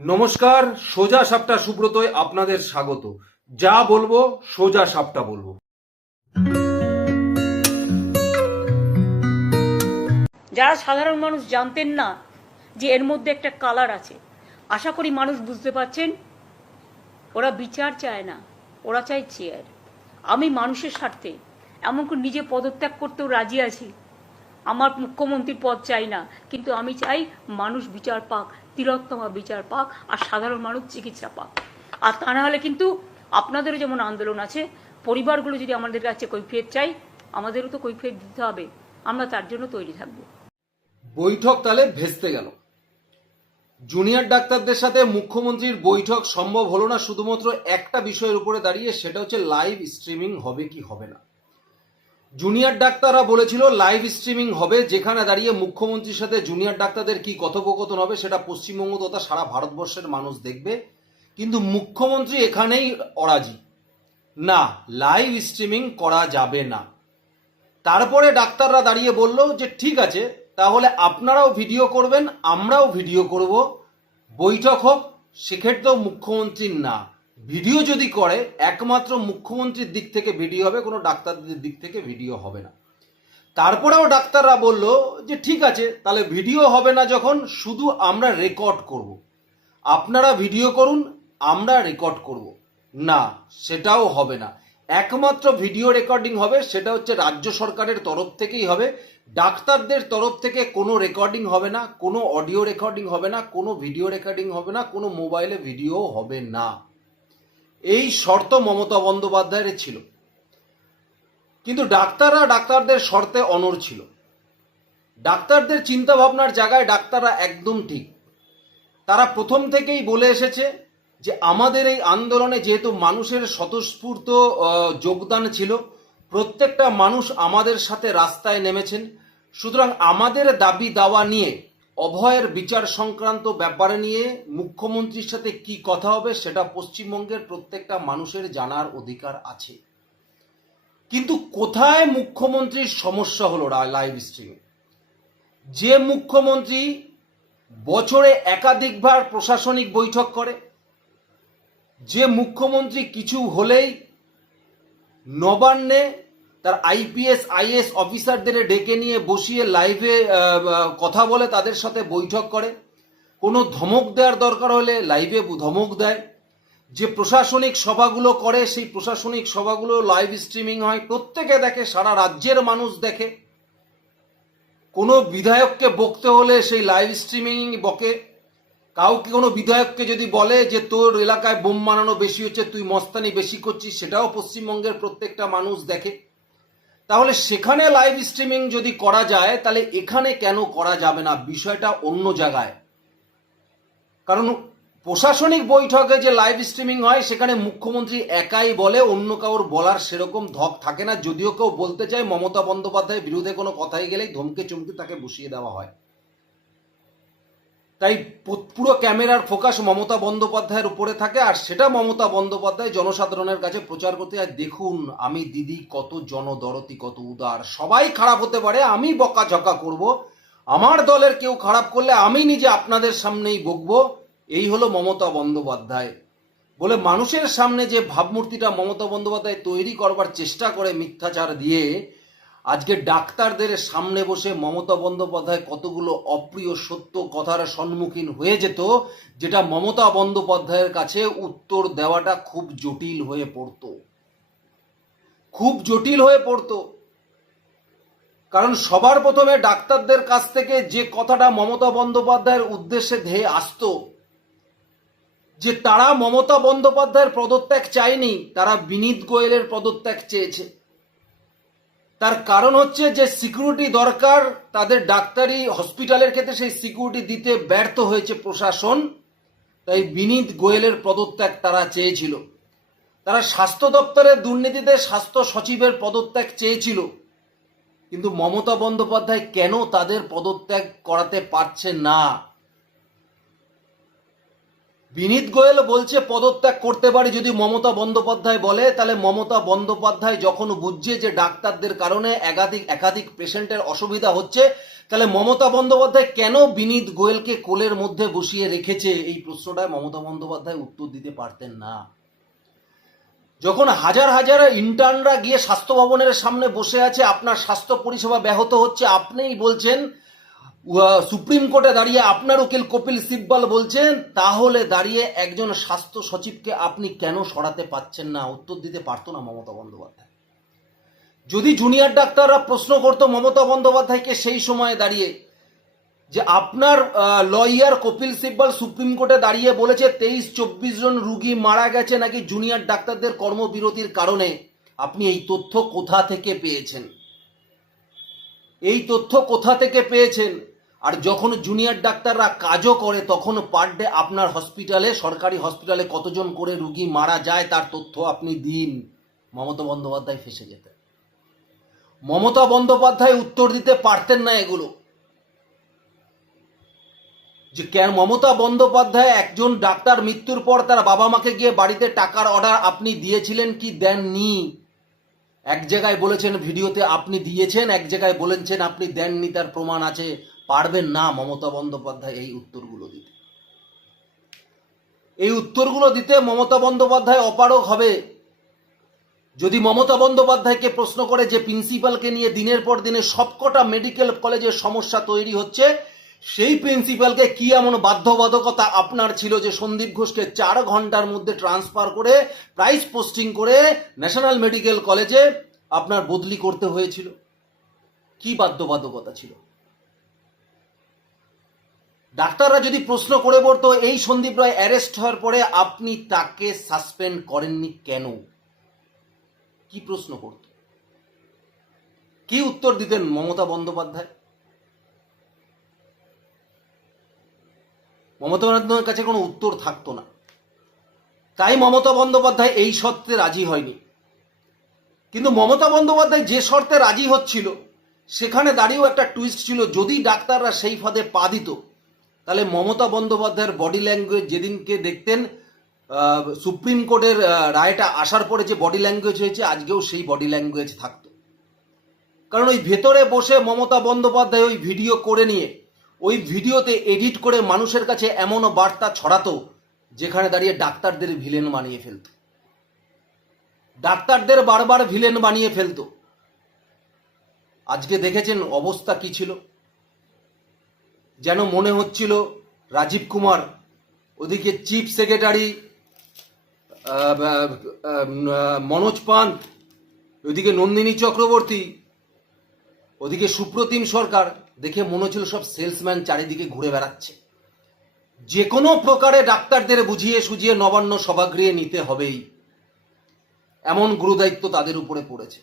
নমস্কার, সোজা সাপটা সুব্রতয় আপনাদের স্বাগত। যা বলব, সোজা সাপটা বলব। যারা সাধারণ মানুষ জানতেন না যে এর মধ্যে একটা কালার আছে, আশা করি মানুষ বুঝতে পারছেন, ওরা বিচার চায় না, ওরা চায় চেয়ার আমি মানুষের স্বার্থে এমনকি নিজে পদত্যাগ করতেও রাজি আছি। আমার মুখ্যমন্ত্রীর পদ চাই না, কিন্তু আমি চাই মানুষ বিচার পাক, তিলোত্তমা বিচার পাক, আর সাধারণ মানুষ চিকিৎসা পাক। আর তা না হলে কিন্তু আপনাদেরও যেমন আন্দোলন আছে, পরিবারগুলো যদি আমাদের কাছে কৈফিয়ত চাই, আমাদেরও তো কৈফিয়ত দিতে হবে। আমরা তার জন্য তৈরি থাকব। বৈঠক তাহলে ভেস্তে গেল। জুনিয়র ডাক্তারদের সাথে মুখ্যমন্ত্রীর বৈঠক সম্ভব হলো না শুধুমাত্র একটা বিষয়ের উপরে দাঁড়িয়ে, সেটা হচ্ছে লাইভ স্ট্রিমিং হবে কি হবে না। জুনিয়র ডাক্তাররা বলেছিল লাইভ স্ট্রিমিং হবে, যেখানে দাঁড়িয়ে মুখ্যমন্ত্রীর সাথে জুনিয়র ডাক্তারদের কি কথোপকথন হবে সেটা পশ্চিমবঙ্গ তথা সারা ভারতবর্ষের মানুষ দেখবে। কিন্তু মুখ্যমন্ত্রী এখানেই অরাজি। না, লাইভ স্ট্রিমিং করা যাবে না। তারপরে ডাক্তাররা দাঁড়িয়ে বলল যে, ঠিক আছে, তাহলে আপনারাও ভিডিও করবেন, আমরাও ভিডিও করব। বৈঠক হোক, সেক্ষেত্রেও মুখ্যমন্ত্রীর না। ভিডিও যদি করে, একমাত্র মুখ্যমন্ত্রীর দিক থেকে ভিডিও হবে, কোনো ডাক্তারদের দিক থেকে ভিডিও হবে না। তারপরেও ডাক্তাররা বলল যে, ঠিক আছে, তাহলে ভিডিও হবে না যখন, শুধু আমরা রেকর্ড করব। আপনারা ভিডিও করুন, আমরা রেকর্ড করব। না, সেটাও হবে না। একমাত্র ভিডিও রেকর্ডিং হবে, সেটা হচ্ছে রাজ্য সরকারের তরফ থেকেই হবে। ডাক্তারদের তরফ থেকে কোনো রেকর্ডিং হবে না, কোনো অডিও রেকর্ডিং হবে না, কোনো ভিডিও রেকর্ডিং হবে না, কোনো মোবাইলে ভিডিও হবে না। এই শর্ত মমতা বন্দ্যোপাধ্যায়ের ছিল। কিন্তু ডাক্তাররা ডাক্তারদের শর্তে অনড় ছিল। ডাক্তারদের চিন্তা ভাবনার জায়গায় ডাক্তাররা একদম ঠিক। তারা প্রথম থেকেই বলে এসেছে যে, আমাদের এই আন্দোলনে যেহেতু মানুষের স্বতঃস্ফূর্ত যোগদান ছিল, প্রত্যেকটা মানুষ আমাদের সাথে রাস্তায় নেমেছেন। সুতরাং আমাদের দাবি দাওয়া নিয়ে অভয়ের বিচার সংক্রান্ত ব্যাপারে নিয়ে মুখ্যমন্ত্রীর সাথে কি কথা হবে সেটা পশ্চিমবঙ্গের প্রত্যেকটা মানুষের জানার অধিকার আছে। কিন্তু কোথায় মুখ্যমন্ত্রীর সমস্যা হলো লাইভ স্ট্রিমে যে মুখ্যমন্ত্রী বছরে একাধিকবার প্রশাসনিক বৈঠক করে, যে মুখ্যমন্ত্রী কিছু হলেই নবান্নে তার আইপিএস আইএস অফিসারদের ডেকে নিয়ে বসিয়ে লাইভে কথা বলে তাদের সাথে বৈঠক করে। কোনো ধমক দেওয়ার দরকার হলে লাইভে ধমক দেয়। যে প্রশাসনিক সভাগুলো করে, সেই প্রশাসনিক সভাগুলো লাইভ স্ট্রিমিং হয়। প্রত্যেকে দেখে, সারা রাজ্যের মানুষ দেখে। কোনো বিধায়ককে বকতে হলে সেই লাইভ স্ট্রিমিং বকে। কাউকে, কোনো বিধায়ককে যদি বলে যে, তোর এলাকায় বোম বানানো বেশি হচ্ছে, তুই মস্তানি বেশি করছিস, সেটাও পশ্চিমবঙ্গের প্রত্যেকটা মানুষ দেখে। তাহলে সেখানে লাইভ স্ট্রিমিং যদি করা যায়, তাহলে এখানে কেন করা যাবে না? বিষয়টা অন্য জায়গায়। কারণ প্রশাসনিক বৈঠকে যে লাইভ স্ট্রিমিং হয়, সেখানে মুখ্যমন্ত্রী একাই বলে, অন্য কাউর বলার সেরকম ধক থাকে না। যদিও কেউ বলতে চায়, মমতা বন্দ্যোপাধ্যায়ের বিরুদ্ধে কোনো কথাই গেলেই ধমকে চমকে তাকে বসিয়ে দেওয়া হয়। তাই পুরো ক্যামেরার ফোকাস মমতা বন্দ্যোপাধ্যায়ের উপরে থাকে, আর সেটা মমতা বন্দ্যোপাধ্যায় জনসাধারণের কাছে প্রচার করতে হয় দেখুন, আমি দিদি কত জনদরতি কত উদার। সবাই খারাপ হতে পারে, আমি বকাঝকা করব। আমার দলের কেউ খারাপ করলে আমি নিজে আপনাদের সামনেই বকবো। এই হলো মমতা বন্দ্যোপাধ্যায়। বলে মানুষের সামনে যে ভাবমূর্তিটা মমতা বন্দ্যোপাধ্যায় তৈরি করবার চেষ্টা করে মিথ্যাচার দিয়ে আজকে ডাক্তারদের সামনে বসে মমতা বন্দ্যোপাধ্যায় কতগুলো অপ্রিয় সত্য কথার সম্মুখীন হয়ে যেত, যেটা মমতা বন্দ্যোপাধ্যায়ের কাছে উত্তর দেওয়াটা খুব জটিল হয়ে পড়তো। খুব জটিল হয়ে পড়তো। কারণ সবার প্রথমে ডাক্তারদের কাছ থেকে যে কথাটা মমতা বন্দ্যোপাধ্যায়ের উদ্দেশ্যে ধেয়ে আসতো, যে তারা মমতা বন্দ্যোপাধ্যায়ের পদত্যাগ চায়নি, তারা বিনীত গোয়েলের পদত্যাগ চেয়েছে। তার কারণ হচ্ছে যে সিকিউরিটি দরকার, তাদের ডাক্তারি হসপিটালের ক্ষেত্রে সেই সিকিউরিটি দিতে ব্যর্থ হয়েছে প্রশাসন। তাই বিনীত গোয়েলের পদত্যাগ তারা চেয়েছিল। তারা স্বাস্থ্য দপ্তরের দুর্নীতিতে স্বাস্থ্য সচিবের পদত্যাগ চেয়েছিল। কিন্তু মমতা বন্দ্যোপাধ্যায় কেন তাদের পদত্যাগ করাতে পারছে না? বিনীত গোয়েল বলছে, পদত্যাগ করতে পারি যদি মমতা বন্দ্যোপাধ্যায় বলে। তাহলে মমতা বন্দ্যোপাধ্যায় যখন বুঝছে যে ডাক্তারদের কারণে একাধিক একাধিক পেশেন্টের অসুবিধা হচ্ছে, তাহলে মমতা বন্দ্যোপাধ্যায় কেন বিনীত গোয়েলকে কোলের মধ্যে বসিয়ে রেখেছে? এই প্রশ্নটায় মমতা বন্দ্যোপাধ্যায় উত্তর দিতে পারতেন না। যখন হাজার হাজার ইন্টার্নরা গিয়ে স্বাস্থ্য ভবনের সামনে বসে আছে, আপনার স্বাস্থ্য পরিষেবা ব্যাহত হচ্ছে, আপনিই বলছেন সুপ্রিম কোর্টে দাঁড়িয়ে আপনার উকিল কপিল সিব্বাল বলছেন, তাহলে দাঁড়িয়ে একজন স্বাস্থ্য সচিবকে আপনি কেন সরাতে পাচ্ছেন না? উত্তর দিতে পারতো না মমতা বন্দ্যোপাধ্যায়। যদি জুনিয়র ডাক্তাররা প্রশ্ন করতো মমতা বন্দ্যোপাধ্যায়কে সেই সময়ে দাঁড়িয়ে যে আপনার লয়ার কপিল সিব্বল সুপ্রিম কোর্টে দাঁড়িয়ে বলেছে তেইশ চব্বিশ জন রুগী মারা গেছে নাকি জুনিয়র ডাক্তারদের কর্মবিরতির কারণে, আপনি এই তথ্য কোথা থেকে পেয়েছেন? এই তথ্য কোথা থেকে পেয়েছেন? আর যখন জুনিয়র ডাক্তাররা কাজও করে, তখন পার ডে আপনার হসপিটালে সরকারি হসপিটালে কতজন করে রুগী মারা যায়, তার তথ্য আপনি দিন। মমতা বন্দ্যোপাধ্যায় ফেসে যেতেন। মমতা বন্দ্যোপাধ্যায় উত্তর দিতে পারতেন না এগুলো। যে কেন মমতা বন্দ্যোপাধ্যায় একজন ডাক্তার মৃত্যুর পর তার বাবা মাকে গিয়ে বাড়িতে টাকার অর্ডার আপনি দিয়েছিলেন কি দেননি? এক জায়গায় বলেছেন, ভিডিওতে আপনি দিয়েছেন, এক জায়গায় বলেছেন আপনি দেননি, তার প্রমাণ আছে। পারবেন না মমতা বন্দ্যোপাধ্যায় এই উত্তরগুলো দিতে। এই উত্তরগুলো দিতে মমতা বন্দ্যোপাধ্যায় অপারগ হবে। যদি মমতা বন্দ্যোপাধ্যায়কে প্রশ্ন করে যে প্রিন্সিপালকে নিয়ে দিনের পর দিনে সবকটা মেডিকেল কলেজের সমস্যা তৈরি হচ্ছে, সেই প্রিন্সিপালকে কি এমন বাধ্যবাধকতা আপনার ছিল যে সন্দীপ ঘোষকে চার ঘণ্টার মধ্যে ট্রান্সফার করে প্রাইস পোস্টিং করে ন্যাশনাল মেডিকেল কলেজে আপনার বদলি করতে হয়েছিল? কি বাধ্যবাধকতা ছিল? ডাক্তাররা যদি প্রশ্ন করে বলতো, এই সন্দীপ রায় অ্যারেস্ট হওয়ার পরে আপনি তাকে সাসপেন্ড করেননি কেন? কি প্রশ্ন করত? কি উত্তর দিতেন মমতা বন্দ্যোপাধ্যায়? মমতা বন্দ্যোপাধ্যায়ের কাছে কোনো উত্তর থাকতো না। তাই মমতা বন্দ্যোপাধ্যায় এই শর্তে রাজি হয়নি। কিন্তু মমতা বন্দ্যোপাধ্যায় যে শর্তে রাজি হচ্ছিল, সেখানে দাঁড়িয়েও একটা টুইস্ট ছিল, যদি ডাক্তাররা সেই ফাঁদে পা দিত তাহলে মমতা বন্দ্যোপাধ্যায়ের বডি ল্যাঙ্গুয়েজ যেদিনকে দেখতেন সুপ্রিম কোর্টের রায়টা আসার পরে যে বডি ল্যাঙ্গুয়েজ হয়েছে, আজকেও সেই বডি ল্যাঙ্গুয়েজ থাকত। কারণ ওই ভেতরে বসে মমতা বন্দ্যোপাধ্যায় ওই ভিডিও করে নিয়ে, ওই ভিডিওতে এডিট করে মানুষের কাছে এমন বার্তা ছড়াতো, যেখানে দাঁড়িয়ে ডাক্তারদের ভিলেন বানিয়ে ফেলত। ডাক্তারদের বারবার ভিলেন বানিয়ে ফেলত। আজকে দেখেছেন অবস্থা কি ছিল? যেন মনে হচ্ছিল রাজীব কুমার, ওদিকে চিফ সেক্রেটারি মনোজ পান্ত ওদিকে নন্দিনী চক্রবর্তী, ওদিকে সুপ্রতিম সরকার, দেখে মনে হচ্ছিল সব সেলসম্যান চারিদিকে ঘুরে বেড়াচ্ছে। যে কোনো প্রকারে ডাক্তারদের বুঝিয়ে সুঝিয়ে নবান্ন সভাগৃহে নিতে হবেই। এমন গুরুদায়িত্ব তাদের উপরে পড়েছে।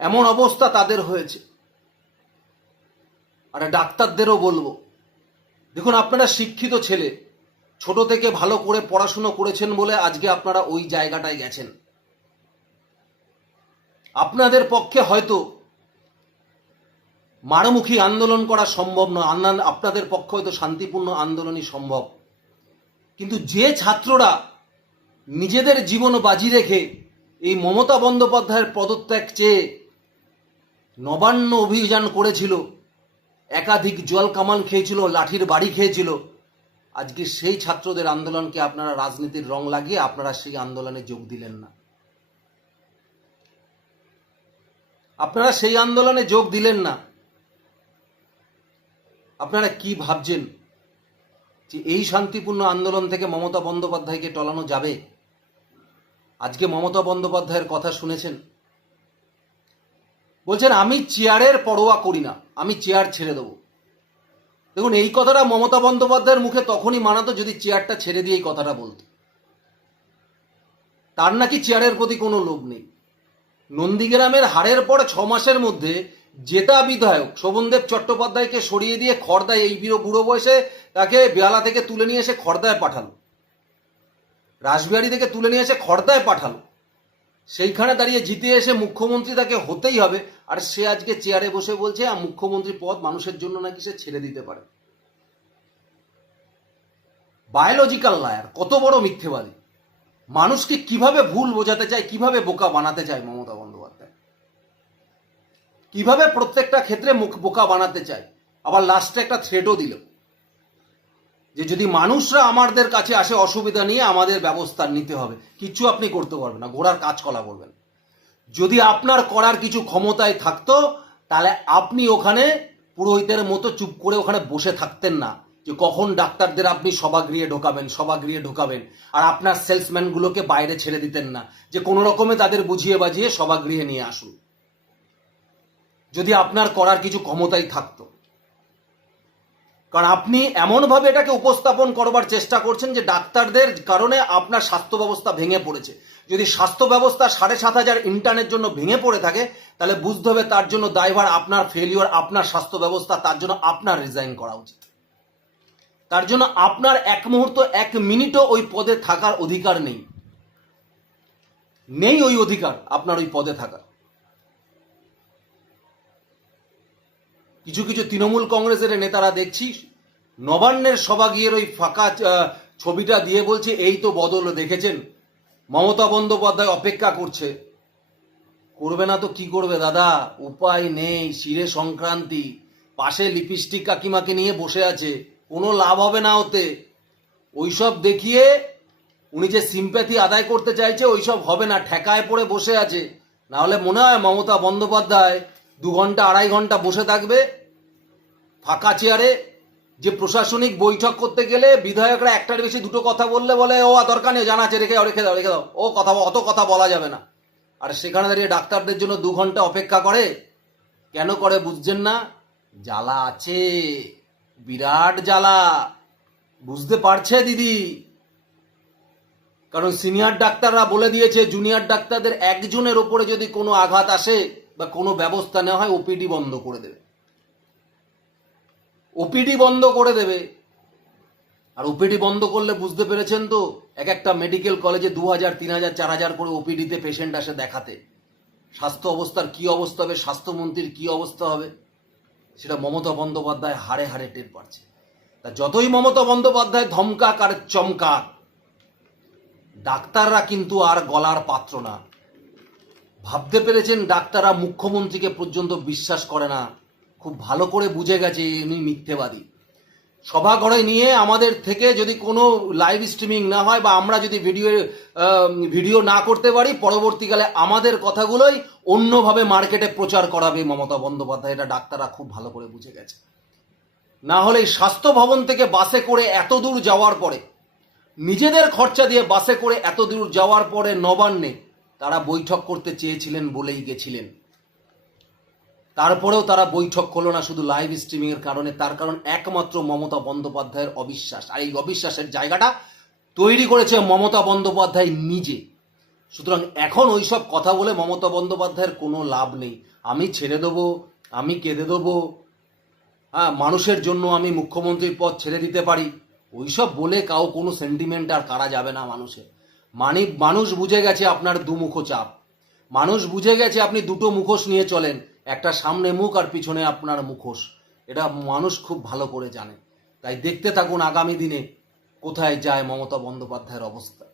এমন অবস্থা তাদের হয়েছে। আর ডাক্তারদেরও বলব। দেখুন, আপনারা শিক্ষিত ছেলে। ছোট থেকে ভালো করে পড়াশুনো করেছেন বলে আজকে আপনারা ওই জায়গাটায় গেছেন। আপনাদের পক্ষে হয়তো মারমুখী আন্দোলন করা সম্ভব নয়। আপনাদের পক্ষে হয়তো শান্তিপূর্ণ আন্দোলনই সম্ভব। কিন্তু যে ছাত্ররা নিজেদের জীবন বাজি রেখে এই মমতা বন্দ্যোপাধ্যায়ের পদত্যাগ চেয়ে নবান্ন অভিযান করেছিল একাধিক জল কামান খেয়েছিল, লাঠির বাড়ি খেয়েছিল। আজকে সেই ছাত্রদের আন্দোলনকে আপনারা রাজনীতির রং লাগিয়ে আপনারা সেই আন্দোলনে যোগ দিলেন না। আপনারা সেই আন্দোলনে যোগ দিলেন না। আপনারা কি ভাবছেন যে এই শান্তিপূর্ণ আন্দোলন থেকে মমতা বন্দ্যোপাধ্যায়কে টলানো যাবে? আজকে মমতা বন্দ্যোপাধ্যায়ের কথা শুনেছেন। বলছেন, আমি চেয়ারের পরোয়া করি না, আমি চেয়ার ছেড়ে দেবো। দেখুন, এই কথাটা মমতা বন্দ্যোপাধ্যায়ের মুখে তখনই মানাতো যদি চেয়ারটা ছেড়ে দিয়ে এই কথাটা বলতো। তার নাকি চেয়ারের প্রতি কোনো লোভ নেই। নন্দীগ্রামের হারের পর ছ মাসের মধ্যে জেতা বিধায়ক শোভনদেব চট্টোপাধ্যায়কে সরিয়ে দিয়ে খর্দায় এই বিরো বুড়ো বয়সে তাকে বেহালা থেকে তুলে নিয়ে এসে খর্দায় পাঠালো। রাসবিহারি থেকে তুলে নিয়ে এসে খর্দায় পাঠালো। সেইখানে দাঁড়িয়ে জিতে এসে মুখ্যমন্ত্রী তাকে হতেই হবে। আর সে আজকে চেয়ারে বসে বলছে, আর মুখ্যমন্ত্রী পদ মানুষের জন্য নাকি সে ছেড়ে দিতে পারে? বায়োলজিক্যাল লায়ার কত বড় মিথ্যেবাদী। মানুষকে কীভাবে ভুল বোঝাতে চায়, কীভাবে বোকা বানাতে চায় মমতা বন্দ্যোপাধ্যায়? কীভাবে প্রত্যেকটা ক্ষেত্রে মুখ বোকা বানাতে চায়? আবার লাস্টে একটা থ্রেটও দিল। যে যদি মানুষরা আমাদের কাছে আসে অসুবিধা নিয়ে, আমাদের ব্যবস্থা নিতে হবে। কিছু আপনি করতে পারবেন না, ঘোড়ার কাজকলা করবেন যদি আপনার করার কিছু ক্ষমতায় থাকতো, তাহলে আপনি ওখানে পুরোহিতের মতো চুপ করে ওখানে বসে থাকতেন না, যে কখন ডাক্তারদের আপনি সভাগৃহে ঢোকাবেন সভাগৃহে ঢোকাবেন, আর আপনার সেলসম্যানগুলোকে বাইরে ছেড়ে দিতেন না, যে কোনো রকমে তাদের বুঝিয়ে বাজিয়ে সভাগৃহে নিয়ে আসুন। যদি আপনার করার কিছু ক্ষমতাই থাকতো কারণ আপনি এমনভাবে এটাকে উপস্থাপন করবার চেষ্টা করছেন যে ডাক্তারদের কারণে আপনার স্বাস্থ্য ব্যবস্থা ভেঙে পড়েছে। যদি স্বাস্থ্য ব্যবস্থা সাড়ে সাত হাজার ইন্টারনেট জন্য ভেঙে পড়ে থাকে, তাহলে বুঝতে হবে তার জন্য দায়ভার আপনার ফেলিওর আপনার স্বাস্থ্য ব্যবস্থা, তার জন্য আপনার রিজাইন করা উচিত। তার জন্য আপনার এক মুহূর্ত, এক মিনিটও ওই পদে থাকার অধিকার নেই। নেই ওই অধিকার আপনার ওই পদে থাকার। কিছু কিছু তৃণমূল কংগ্রেসের নেতারা দেখছি, নবান্নের সভাগৃহের ওই ফাঁকা ছবিটা দিয়ে বলছে, এই তো বদল, দেখেছেন? মমতা বন্দ্যোপাধ্যায় অপেক্ষা করছে। করবে না তো কি করবে দাদা? উপায় নেই, শিরে সংক্রান্তি, পাশে লিপস্টিক কাকিমাকে নিয়ে বসে আছে, কোনো লাভ হবে না ওতে। ওইসব দেখিয়ে উনি যে সিম্প্যাথি আদায় করতে চাইছে, ওইসব হবে না, ঠেকায় পড়ে বসে আছে। না হলে মনে হয় মমতা বন্দ্যোপাধ্যায় দু ঘণ্টা, আড়াই ঘণ্টা বসে থাকবে ফাঁকা চেয়ারে যে প্রশাসনিক বৈঠক করতে গেলে বিধায়করা একটার বেশি দুটো কথা বললে বলে, ও দরকার নেই জানা আছে রেখে রেখে দাও রেখে দাও। ও কথা, অত কথা বলা যাবে না। আর সেখানে দাঁড়িয়ে ডাক্তারদের জন্য দু ঘণ্টা অপেক্ষা করে, কেন করে বুঝছেন না? জ্বালা আছে, বিরাট জ্বালা। বুঝতে পারছে দিদি? কারণ সিনিয়র ডাক্তাররা বলে দিয়েছে জুনিয়র ডাক্তারদের একজনের ওপরে যদি কোনো আঘাত আসে বা কোনো ব্যবস্থা নেওয়া হয় ওপিডি বন্ধ করে দেবে। ওপিডি বন্ধ করে দেবে। আর ওপিডি বন্ধ করলে বুঝতে পেরেছেন তো, এক একটা মেডিকেল কলেজে দু হাজার, তিন হাজার, চার হাজার করে ওপিডিতে পেশেন্ট আসে দেখাতে। স্বাস্থ্য অবস্থার কি অবস্থা হবে, স্বাস্থ্যমন্ত্রীর কি অবস্থা হবে, সেটা মমতা বন্দ্যোপাধ্যায় হাড়ে হাড়ে টের পাচ্ছে। তা যতই মমতা বন্দ্যোপাধ্যায় ধমকাক আর চমকাক, ডাক্তাররা কিন্তু আর গলার পাত্র না। ভাবতে পেরেছেন ডাক্তাররা মুখ্যমন্ত্রীকে পর্যন্ত বিশ্বাস করে না। খুব ভালো করে বুঝে গেছে ইনি মিথ্যেবাদী। সভাঘরে নিয়ে আমাদের থেকে যদি কোনো লাইভ স্ট্রিমিং না হয় বা আমরা যদি ভিডিও ভিডিও না করতে পারি, পরবর্তীকালে আমাদের কথাগুলোই অন্যভাবে মার্কেটে প্রচার করাবে মমতা বন্দ্যোপাধ্যায়। এটা ডাক্তাররা খুব ভালো করে বুঝে গেছে। না হলে স্বাস্থ্য ভবন থেকে বাসে করে এত দূর যাওয়ার পরে, নিজেদের খরচা দিয়ে বাসে করে এত দূর যাওয়ার পরে নবান্নে তারা বৈঠক করতে চেয়েছিলেন বলেই গেছিলেন। তারপরেও তারা বৈঠক করল না শুধু লাইভ স্ট্রিমিং এর কারণে, তার কারণ একমাত্র মমতা বন্দ্যোপাধ্যায়ের অবিশ্বাস। আর এই অবিশ্বাসের জায়গাটা তৈরি করেছে মমতা বন্দ্যোপাধ্যায় নিজে। সুতরাং এখন ওইসব কথা বলে মমতা বন্দ্যোপাধ্যায়ের কোনো লাভ নেই। আমি ছেড়ে দেবো, আমি কেঁদে দেবো হ্যাঁ মানুষের জন্য আমি মুখ্যমন্ত্রীর পদ ছেড়ে দিতে পারি। ওইসব বলে কাউ কোনো সেন্টিমেন্ট আর কারা যাবে না মানুষের। মানে মানুষ বুঝে গেছে আপনার দুমুখ চাপ। মানুষ বুঝে গেছে আপনি দুটো মুখোশ নিয়ে চলেন। একটা সামনে মুখ আর পিছনে আপনার মুখোশ। এটা মানুষ খুব ভালো করে জানে। তাই দেখতে থাকুন আগামী দিনে কোথায় যায় মমতা বন্দ্যোপাধ্যায়ের অবস্থা।